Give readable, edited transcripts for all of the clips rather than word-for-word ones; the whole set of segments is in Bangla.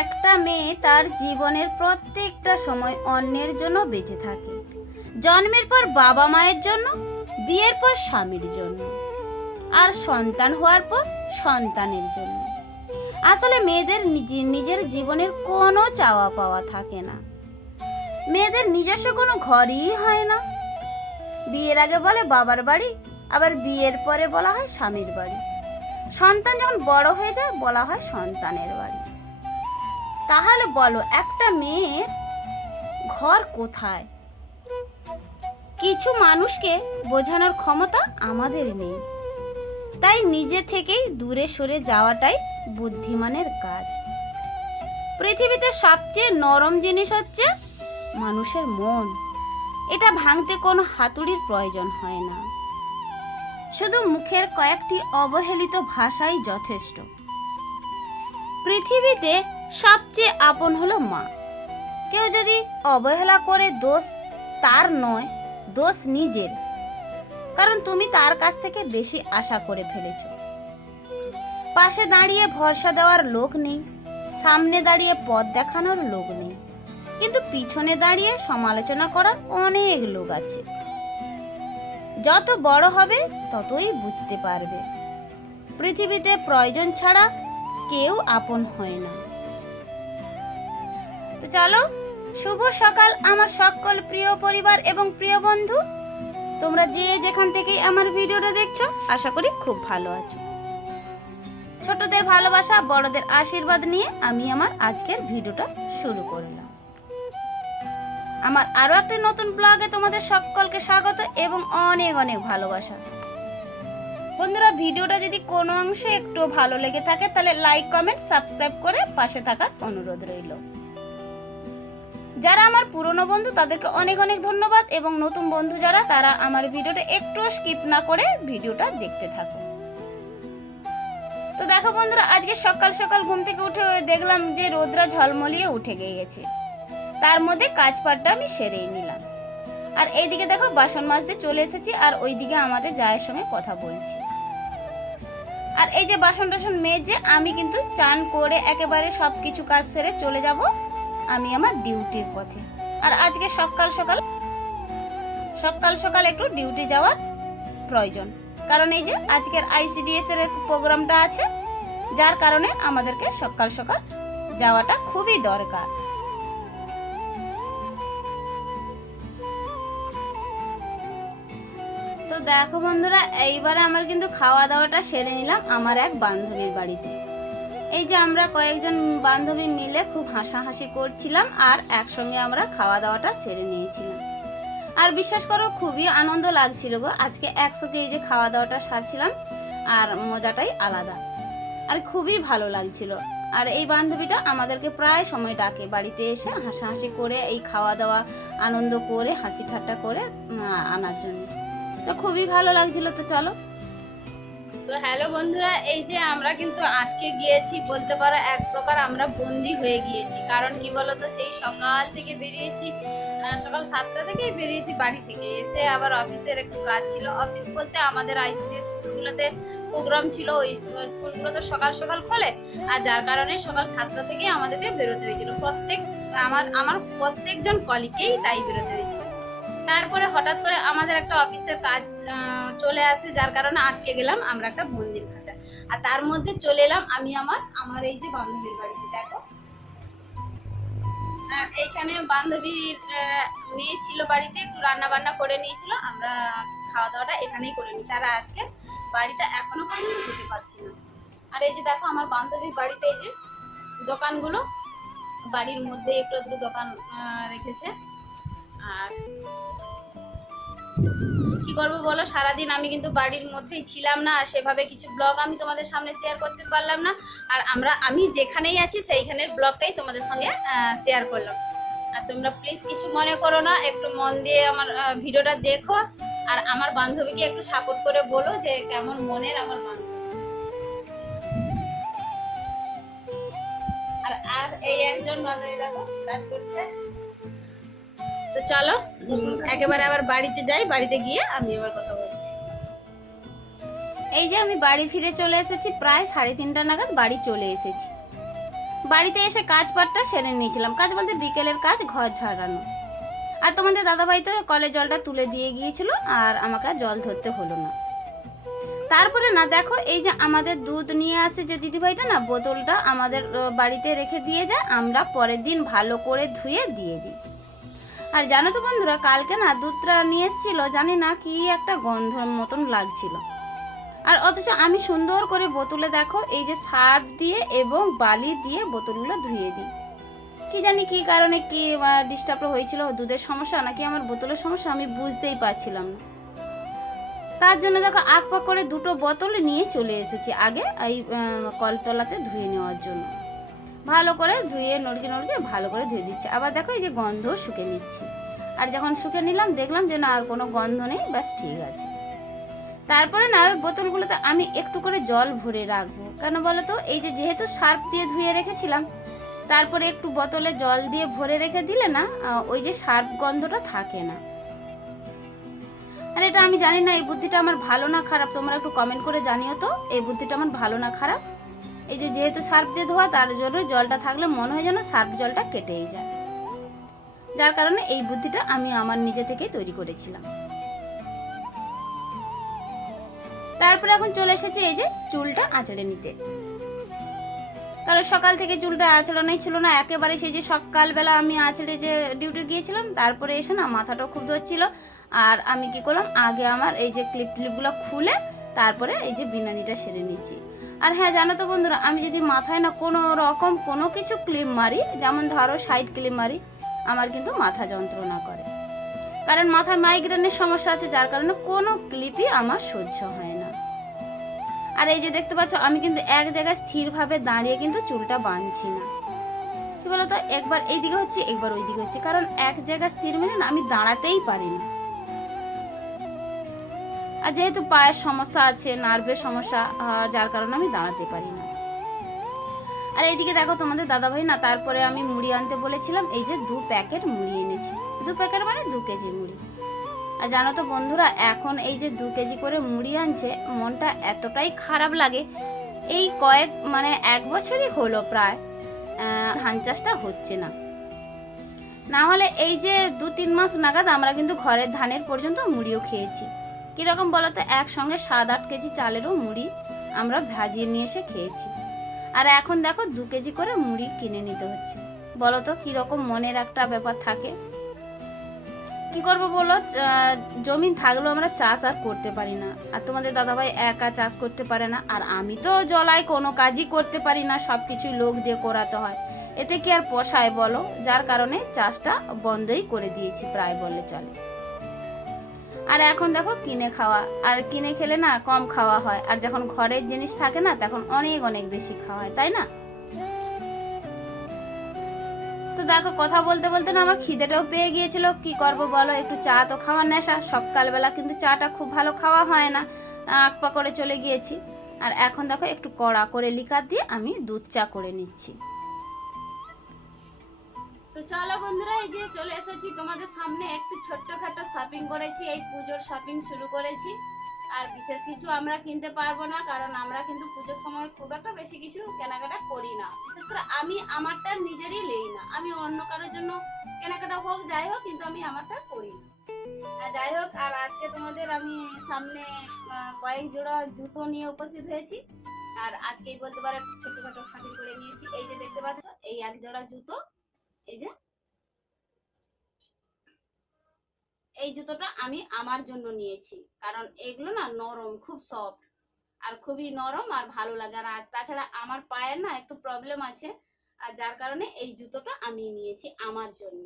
একটা মেয়ে তার জীবনের প্রত্যেকটা সময় অন্যের জন্য বেঁচে থাকে। জন্মের পর বাবা মায়ের জন্য, বিয়ের পর স্বামীর জন্য, আর সন্তান হওয়ার পর সন্তানের জন্য। আসলে মেয়েদের নিজের জীবনের কোনো চাওয়া পাওয়া থাকে না। মেয়েদের নিজস্ব কোনো ঘরই হয় না। বিয়ের আগে বলে বাবার বাড়ি, আবার বিয়ের পরে বলা হয় স্বামীর বাড়ি। সন্তান যখন বড় হয়ে যায় বলা হয় সন্তানের বাড়ি। তাহলে বলো, একটা মেয়ের ঘর কোথায়? কিছু মানুষকে বোঝানোর ক্ষমতা আমাদের নেই, তাই নিজে থেকেই দূরে সরে যাওয়াটাই বুদ্ধিমানের কাজ। পৃথিবীতে সবচেয়ে নরম জিনিস হচ্ছে মানুষের মন। এটা ভাঙতে কোনো হাতুড়ির প্রয়োজন হয় না, শুধু মুখের কয়েকটি অবহেলিত ভাষাই যথেষ্ট। পৃথিবীতে সবচেয়ে আপন হলো মা। কেউ যদি অবহেলা করে, দোষ তার নয়, দোষ নিজের। কারণ তুমি তার কাছ থেকে বেশি আশা করে ফেলেছ। পাশে দাঁড়িয়ে ভরসা দেওয়ার লোক নেই, সামনে দাঁড়িয়ে পথ দেখানোর লোক নেই, কিন্তু পিছনে দাঁড়িয়ে সমালোচনা করার অনেক লোক আছে। যত বড় হবে ততই বুঝতে পারবে, পৃথিবীতে প্রয়োজন ছাড়া কেউ আপন হয় না। তো চলো, শুভ সকাল আমার সকল প্রিয় পরিবার এবং প্রিয় বন্ধু। তোমরা যে যেখান থেকে আমার ভিডিওটা দেখছো, আশা করি খুব ভালো আছো। ছোটদের ভালোবাসা, বড়দের আশীর্বাদ নিয়ে আমি আমার আজকের ভিডিওটা শুরু করলাম। আমার আরো একটা নতুন ব্লগে তোমাদের সকলকে স্বাগত এবং অনেক অনেক ভালোবাসা। বন্ধুরা, ভিডিওটা যদি কোনো অংশে একটু ভালো লেগে থাকে তাহলে লাইক, কমেন্ট, সাবস্ক্রাইব করে পাশে থাকার অনুরোধ রইল। যারা আমার পুরনো বন্ধু তাদেরকে অনেক অনেক ধন্যবাদ, এবং নতুন বন্ধু যারা, তারা আমার ভিডিওটা একটুও স্কিপ না করে ভিডিওটা দেখতে থাকো। তো দেখো বন্ধুরা, আজকে সকাল সকাল ঘুম থেকে উঠে দেখলাম যে রোদরা ঝলমলিয়ে উঠে গিয়েছে। তার মধ্যে কাজ পাটটা আমি সেরেই নিলাম। আর এইদিকে দেখো বাসন মাজতে চলে এসেছি, আর ওইদিকে আমাদের জায়ের সঙ্গে কথা বলছি। আর এই যে বাসন টাসন মেজে আমি কিন্তু চান করে একেবারে সব কিছু কাজ সেরে চলে যাব আমি আমার ডিউটির পথে। আর আজকে সকাল সকাল একটু ডিউটি যাওয়ার প্রয়োজন, কারণ এই যে আজকের ICDS এর প্রোগ্রামটা আছে, যার কারণে আমাদেরকে সকাল সকাল যাওয়াটা খুবই দরকার। তো দেখো বন্ধুরা, এইবারে আমার কিন্তু খাওয়া দাওয়াটা সেরে নিলাম আমার এক বান্ধবীর বাড়িতে। এই যে আমরা কয়েকজন বান্ধবী মিলে খুব হাসাহাসি করছিলাম, আর একসঙ্গে আমরা খাওয়া দাওয়াটা সেরে নিয়েছিলাম। আর বিশ্বাস করো, খুবই আনন্দ লাগছিল গো। আজকে একসাথে এই যে খাওয়া দাওয়াটা সারছিলাম, আর মজাটাই আলাদা, আর খুবই ভালো লাগছিল। আর এই বান্ধবীটা আমাদেরকে প্রায় সময় ডাকে বাড়িতে এসে হাসাহাসি করে, এই খাওয়া দাওয়া আনন্দ করে, হাসি ঠাট্টা করে আনার জন্য। তো খুবই ভালো লাগছিল। তো চলো। তো হ্যালো বন্ধুরা, এই যে আমরা কিন্তু আটকে গিয়েছি বলতে পারো, এক প্রকার আমরা বন্দি হয়ে গিয়েছি। কারণ কি বলতো, সেই সকাল থেকে বেরিয়েছি, সকাল 7টা থেকেই বেরিয়েছি বাড়ি থেকে। এসে আবার অফিসের একটু কাজ ছিল। অফিস বলতে আমাদের ICDS স্কুলগুলোতে প্রোগ্রাম ছিল, ওই স্কুলগুলো তো সকাল সকাল খোলে, আর যার কারণে সকাল 7টা থেকেই আমাদেরকে বেরোতে হয়েছিল। আমার প্রত্যেকজন কলিগকেই তাই বেরোতে হয়েছিল। তারপরে হঠাৎ করে আমাদের একটা অফিসের কাজ চলে আসে, যার কারণে আটকে গেলাম আমরা একটা বন্দির খাঁচা। আর তার মধ্যে চলে এলাম আমি আমার এই যে বান্ধবীর বাড়িতে। দেখো, এইখানে বান্ধবীর মেয়ে ছিল বাড়িতে, একটু রান্না বান্না করে নিয়েছিল, আমরা খাওয়া দাওয়াটা এখানেই করে নিয়েছি। আর আজকে বাড়িটা এখনো পর্যন্ত যেতে পারছি না। আর এই যে দেখো আমার বান্ধবীর বাড়িতে এই যে দোকানগুলো, বাড়ির মধ্যে একটু একটু দোকান রেখেছে। আর কি করবো বলো, সারাদিন আমি কিন্তু বাড়ির মধ্যেই ছিলাম না, আর সেভাবে কিছু ব্লগ আমি তোমাদের সামনে শেয়ার করতে পারলাম না। আর আমি যেখানেই আছি সেইখানের ব্লগটাই তোমাদের সঙ্গে শেয়ার করলাম। আর তোমরা প্লিজ কিছু মনে করো না, একটু মন দিয়ে আমার ভিডিওটা দেখো, আর আমার বান্ধবীকে একটু সাপোর্ট করে বলো যে কেমন মনের আমার বান্ধবী। আর এই একজন বান্ধবী দেখো কাজ করছে। তো চলো একেবারে আবার বাড়িতে যাই, বাড়িতে গিয়ে আমি আবার কথা বলছি। এই যে আমি বাড়ি ফিরে চলে এসেছি, প্রায় 3:30 নাগাদ বাড়ি চলে এসেছি। বাড়িতে এসে কাজ পাটটা সেরে নিয়েছিলাম, কাজ বলতে বিকেলের কাজ, ঘর ঝাড়ানো। আর তোমাদের দাদাভাই তো কলের জলটা তুলে দিয়ে গিয়েছিল, আর আমাকে আর জল ধরতে হলো না। তারপরে না দেখো, এই যে আমাদের দুধ নিয়ে আসে যে দিদিভাইটা না, বোতলটা আমাদের বাড়িতে রেখে দিয়ে যায়, আমরা পরের দিন ভালো করে ধুয়ে দিয়ে দিই। আর জানো তো বন্ধুরা, কালকে না দুধটা নিয়ে এসেছিল, জানি না কি একটা গন্ধর মতন লাগছিল। আর অথচ আমি সুন্দর করে বোতলে দেখো এই যে সার্ফ দিয়ে এবং বালি দিয়ে বোতলগুলো ধুয়ে দিই। কি জানি কি কারণে কি ডিস্টার্ব হয়েছিল, দুধের সমস্যা নাকি আমার বোতলের সমস্যা, আমি বুঝতেই পারছিলাম না। তার জন্য দেখো আগ পাক করে দুটো বোতল নিয়ে চলে এসেছি আগে এই কলতলাতে ধুয়ে নেওয়ার জন্য। ভালো করে ধুয়ে নড়কে নড়কে ভালো করে ধুয়ে দিচ্ছি। আবার দেখো এই যে গন্ধ শুকে নিচ্ছি। আর যখন শুকে নিলাম দেখলাম যে না আর কোনো গন্ধ নেই, ব্যাস ঠিক আছে। তারপরে না ওই বোতলগুলোতে আমি একটু করে জল ভরে রাখবো, কেন বলো তো, এই যে যেহেতু সার্ফ দিয়ে ধুয়ে রেখেছিলাম, তারপরে একটু বোতলে জল দিয়ে ভরে রেখে দিলে না ওই যে সার্ফ গন্ধটা থাকে না। আর এটা আমি জানি না এই বুদ্ধিটা আমার ভালো না খারাপ, তোমরা একটু কমেন্ট করে জানিও তো এই বুদ্ধিটা আমার ভালো না খারাপ। এই যে যেহেতু সার্ফ দিয়ে ধোয়া, তার জন্য জলটা থাকলে মনে হয় যেন সার্ফ জলটা কেটেই যায়, যার কারণে এই বুদ্ধিটা আমি আমার নিজে থেকেই তৈরি করেছিলাম। তারপরে এখন চলে এসেছে এই যে চুলটা আঁচড়ে নিতে, কারণ সকাল থেকে চুলটা আঁচড়ানোই ছিল না একেবারে। সেই যে সকালবেলা আমি আঁচড়ে যে ডিউটি গিয়েছিলাম, তারপরে এসে না মাথাটাও খুব ধরছিল। আর আমি কি করলাম, আগে আমার এই যে ক্লিপগুলো খুলে তারপরে এই যে বিনানিটা সেরে নিচ্ছি। আর হ্যাঁ জানো তো বন্ধুরা, আমি যদি মাথায় না কোনো রকম কোনো কিছু ক্লিপ মারি, যেমন ধরো সাইড ক্লিপ মারি, আমার কিন্তু মাথা যন্ত্রণা করে, কারণ মাথায় মাইগ্রেনের সমস্যা আছে, যার কারণে কোনো ক্লিপই আমার সহ্য হয় না। আর এই যে দেখতে পাচ্ছ, আমি কিন্তু এক জায়গায় স্থিরভাবে দাঁড়িয়ে কিন্তু চুলটা বাঁধছি না, কি বলতো, একবার এইদিকে হচ্ছে একবার ওইদিকে হচ্ছে, কারণ এক জায়গায় স্থির মেনে না আমি দাঁড়াতেই পারি না। আর যেহেতু পায়ের সমস্যা আছে, নার্ভের সমস্যা, যার কারণে আমি দাঁড়াতে পারি না। আর এইদিকে দেখো তোমাদের দাদাভাই না, তারপরে আমি মুড়ি আনতে বলেছিলাম, এই যে 2 প্যাকেট মুড়ি এনেছি। 2 প্যাকেট মানে 2 কেজি মুড়ি। আর জানো তো বন্ধুরা, এখন এই যে 2 কেজি করে মুড়ি আনছে, মনটা এতটাই খারাপ লাগে। এই কয়েক মানে 1 বছরই হলো প্রায় ধান চাষটা হচ্ছে না, না হলে এই যে 2-3 মাস নাগাদ আমরা কিন্তু ঘরের ধানের পর্যন্ত মুড়িও খেয়েছি। কীরকম বলো তো, একসঙ্গে 7-8 কেজি চালেরও মুড়ি আমরা ভাজিয়ে নিয়ে এসে খেয়েছি। আর এখন দেখো 2 কেজি করে মুড়ি কিনে নিতে হচ্ছে। বলো তো কীরকম মনের একটা ব্যাপার থাকে। কি করবো বলো, জমি থাকলেও আমরা চাষ আর করতে পারি না। আর তোমাদের দাদাভাই একা চাষ করতে পারে না, আর আমি তো জলায় কোনো কাজই করতে পারি না, সব কিছুই লোক দিয়ে করাতে হয়। এতে কি আর পোষায় বলো, যার কারণে চাষটা বন্ধই করে দিয়েছি প্রায় বললে চলে। আর এখন দেখো কিনে খাওয়া, আর কিনে খেলে না কম খাওয়া হয়, আর যখন ঘরের জিনিস থাকে না তখন অনেক অনেক বেশি খাওয়া হয়, তাই না? তো দেখো কথা বলতে বলতে না আমার খিদেটাও পেয়ে গিয়েছিল, কি করব বলো, একটু চা তো খাওয়ার নেশা, সকালবেলা কিন্তু চাটা খুব ভালো খাওয়া হয় না, আকপা করে চলে গিয়েছি। আর এখন দেখো একটু কড়া করে লিকার দিয়ে আমি দুধ চা করে নিচ্ছি। তো চলো বন্ধুরা, এই যে চলে এসেছি তোমাদের সামনে, একটু ছোট্টখাটো শপিং করেছি, এই পুজোর শপিং শুরু করেছি। আর বিশেষ কিছু আমরা কিনতে পারবো না, কারণ আমরা কিন্তু পুজোর সময় খুব একটা বেশি কিছু কেনাকাটা করি না। বিশেষ করে আমি আমারটা নিজেরই নেই না, আমি অন্য কারোর জন্য কেনাকাটা হোক যাই হোক, কিন্তু আমি আমারটা করি না। আর যাই হোক, আর আজকে তোমাদের আমি সামনে কয়েক জোড়া জুতো নিয়ে উপস্থিত হয়েছি। আর আজকেই বলতে পারো ছোটখাটো শপিং করে নিয়েছি। এই যে দেখতে পাচ্ছ, এই 1 জোড়া জুতো, এই যে এই জুতোটা আমি আমার জন্য নিয়েছি, কারণ এগুলো না নরম, খুব সফট, আর খুবই নরম আর ভালো লাগে। আর তাছাড়া আমার পায়ের না একটু প্রবলেম আছে, আর যার কারণে এই জুতোটা আমি নিয়েছি আমার জন্য।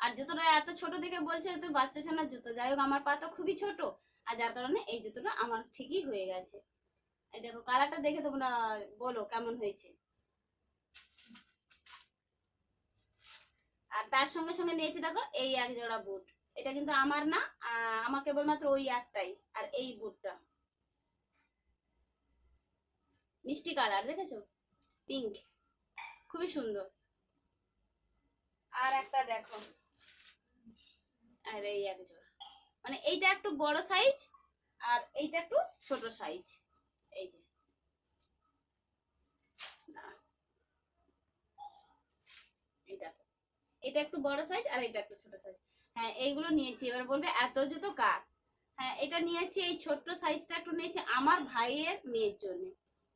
আর জুতোটা এত ছোট দেখে বলছে তো বাচ্চা ছোনার জুতো, যাই হোক আমার পা তো খুবই ছোট, আর যার কারণে এই জুতোটা আমার ঠিকই হয়ে গেছে। এই দেখো কালারটা দেখে তোমরা বলো কেমন হয়েছে। আর তার সঙ্গে সঙ্গে নিয়েছি দেখো এই 1 জোড়া বুট, এটা কিন্তু আমার না, আমার কেবলমাত্র ওই একটাই। আর এই বুটটা মিষ্টি কালার, দেখেছো, পিঙ্ক, খুবই সুন্দর। আর একটা দেখো, আর এই 1 জোড়া, মানে এইটা একটু বড় সাইজ আর এইটা একটু ছোট সাইজ। এই যে এটা একটু বড় সাইজ আর এটা একটু ছোট সাইজ। হ্যাঁ এইগুলো নিয়েছি। এবার বলবে এত জুতো কার? হ্যাঁ এটা নিয়েছি, এই ছোট্ট সাইজটা একটু নিয়েছি আমার ভাইয়ের মেয়ের জন্য,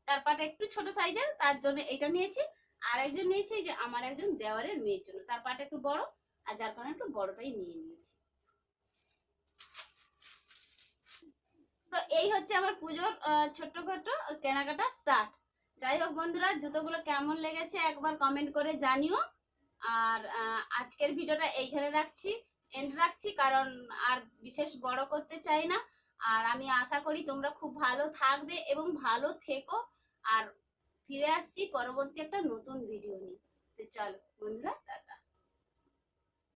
তার পাটা একটু ছোট সাইজের, তার জন্য এটা নিয়েছি। আর একজন নিয়েছি যে আমার একজন দেওয়ারের মেয়ের জন্য, তার পাটা একটু বড়, আর যার কারণে একটু বড়টাই নিয়ে নিয়েছি। তো এই হচ্ছে আমার পুজোর ছোট্টখাটো কেনাকাটা স্টার্ট। যাই হোক বন্ধুরা, জুতোগুলো কেমন লেগেছে একবার কমেন্ট করে জানিও। আর আজকের ভিডিওটা এইখানে রাখছি, এন্ড রাখছি, কারণ আর বিশেষ বড় করতে চাই না। আর আমি আশা করি তোমরা খুব ভালো থাকবে এবং ভালো থেকো। আর ফিরে আসছি পরবর্তী একটা নতুন ভিডিও নিয়ে। তো চলো বন্ধুরা, টাটা।